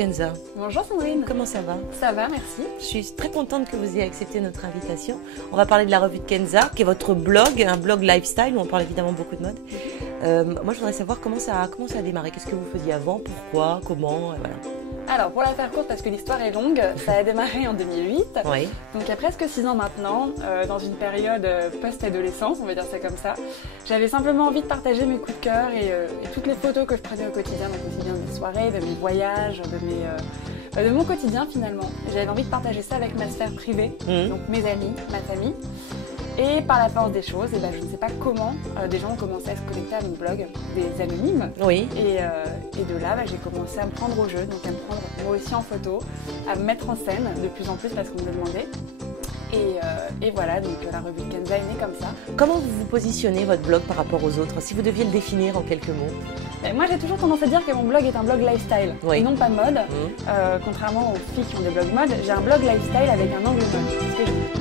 Kenza. Bonjour Sandrine. Comment ça va? Ça va, merci. Je suis très contente que vous ayez accepté notre invitation. On va parler de la revue de Kenza, qui est votre blog, un blog lifestyle où on parle évidemment beaucoup de mode. Moi, je voudrais savoir comment ça a démarré. Qu'est-ce que vous faisiez avant? Pourquoi? Comment? Voilà. Alors, pour la faire courte, parce que l'histoire est longue, ça a démarré en 2008. Oui. Donc, il y a presque 6 ans maintenant, dans une période post-adolescence, on va dire ça comme ça. J'avais simplement envie de partager mes coups de cœur et toutes les photos que je prenais au quotidien, donc aussi bien des soirées, de mes voyages, de mon quotidien finalement. J'avais envie de partager ça avec ma sphère privée, donc mes amis, ma famille. Et par la force des choses, je ne sais pas comment, des gens ont commencé à se connecter à mon blog, des anonymes. Oui. Et de là, j'ai commencé à me prendre au jeu, donc à me prendre moi aussi en photo, à me mettre en scène de plus en plus parce qu'on me le demandait. Et voilà, donc la revue de Kenza est née comme ça. Comment vous vous positionnez votre blog par rapport aux autres, si vous deviez le définir en quelques mots? Moi, j'ai toujours tendance à dire que mon blog est un blog lifestyle, et non pas mode. Contrairement aux filles qui ont des blogs mode, j'ai un blog lifestyle avec un angle mode. C'est ce que je dis.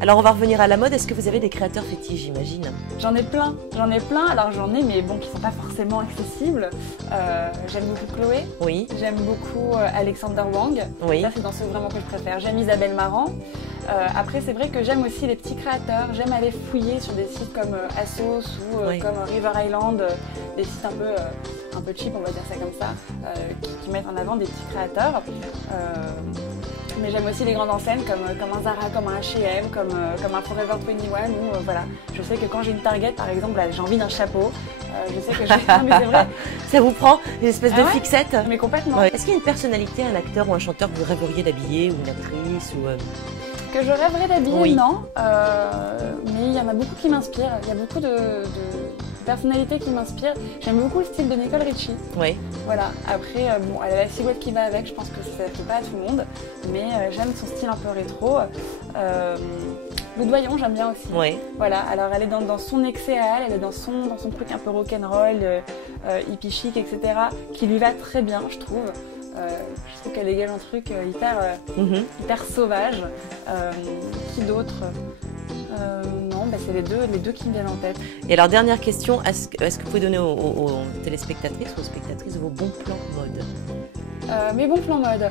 Alors on va revenir à la mode, est-ce que vous avez des créateurs fétiches, j'imagine? J'en ai plein, alors j'en ai mais bon qui sont pas forcément accessibles. J'aime beaucoup Chloé, Oui. J'aime beaucoup Alexander Wang, Oui. Ça c'est dans ceux vraiment que je préfère. J'aime Isabelle Marant. Après c'est vrai que j'aime aussi les petits créateurs, j'aime aller fouiller sur des sites comme Asos ou comme River Island, des sites un peu cheap, on va dire ça comme ça, qui mettent en avant des petits créateurs. Mais j'aime aussi les grandes enseignes comme un Zara, comme un H&M, comme un Forever 21 où voilà. Je sais que quand j'ai une Target par exemple, j'ai envie d'un chapeau. Je sais que mais c'est vrai. Ça vous prend une espèce de fixette? Mais complètement. Ouais. Est-ce qu'il y a une personnalité, un acteur ou un chanteur que vous rêveriez d'habiller, ou une actrice ou Que je rêverais d'habiller, non. Mais il y en a beaucoup qui m'inspirent. Il y a beaucoup de personnalités qui m'inspirent. J'aime beaucoup le style de Nicole Richie. Oui. Voilà. Après, elle a la silhouette qui va avec. Je pense que ça ne plaît pas à tout le monde. Mais j'aime son style un peu rétro. Lou Doyon, j'aime bien aussi. Oui. Voilà. Alors, elle est dans son excès à elle est dans son truc un peu rock'n'roll, hippie chic, etc. qui lui va très bien, je trouve. Je trouve qu'elle dégage un truc hyper sauvage. Qui d'autre? Non, c'est les deux qui me viennent en tête. Et alors, dernière question, est-ce que vous pouvez donner aux téléspectatrices ou aux spectatrices vos bons plans mode? Mes bons plans mode,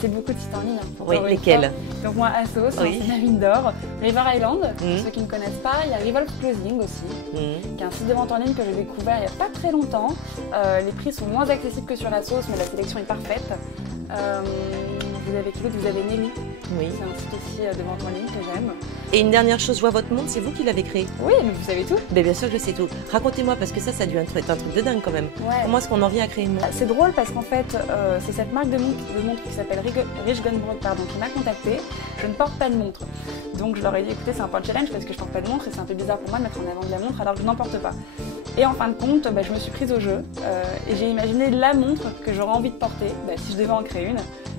c'est beaucoup de sites en ligne. Oui, lesquels? Donc moi, Asos, c'est ma mine d'or. River Island, pour ceux qui ne connaissent pas. Il y a Revolve Clothing aussi, qui est un site de vente en ligne que j'ai découvert il n'y a pas très longtemps. Les prix sont moins accessibles que sur Asos, mais la sélection est parfaite. Vous avez qui d'autre? Vous avez Nelly. Oui. C'est un site aussi de vente en ligne que j'aime. Et une dernière chose, je vois votre monde, c'est vous qui l'avez créé? Oui, mais vous savez tout. Mais bien sûr que je sais tout. Racontez-moi, parce que ça a dû être un truc de dingue quand même. Ouais. Comment est-ce qu'on en vient à créer une montre? C'est drôle parce qu'en fait, c'est cette marque de montre qui s'appelle Rich Gunbrod, qui m'a contactée. Je ne porte pas de montre. Donc je leur ai dit, écoutez, c'est un point de challenge parce que je porte pas de montre et c'est un peu bizarre pour moi de mettre en avant de la montre alors que je n'en porte pas. Et en fin de compte, je me suis prise au jeu et j'ai imaginé la montre que j'aurais envie de porter si je devais en créer une.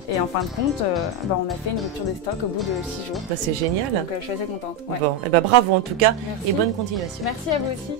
Et en fin de compte, on a fait une rupture des stocks au bout de 6 jours. C'est génial. Donc je suis assez contente. Ouais. Bon, bravo en tout cas. Merci. Et bonne continuation. Merci à vous aussi.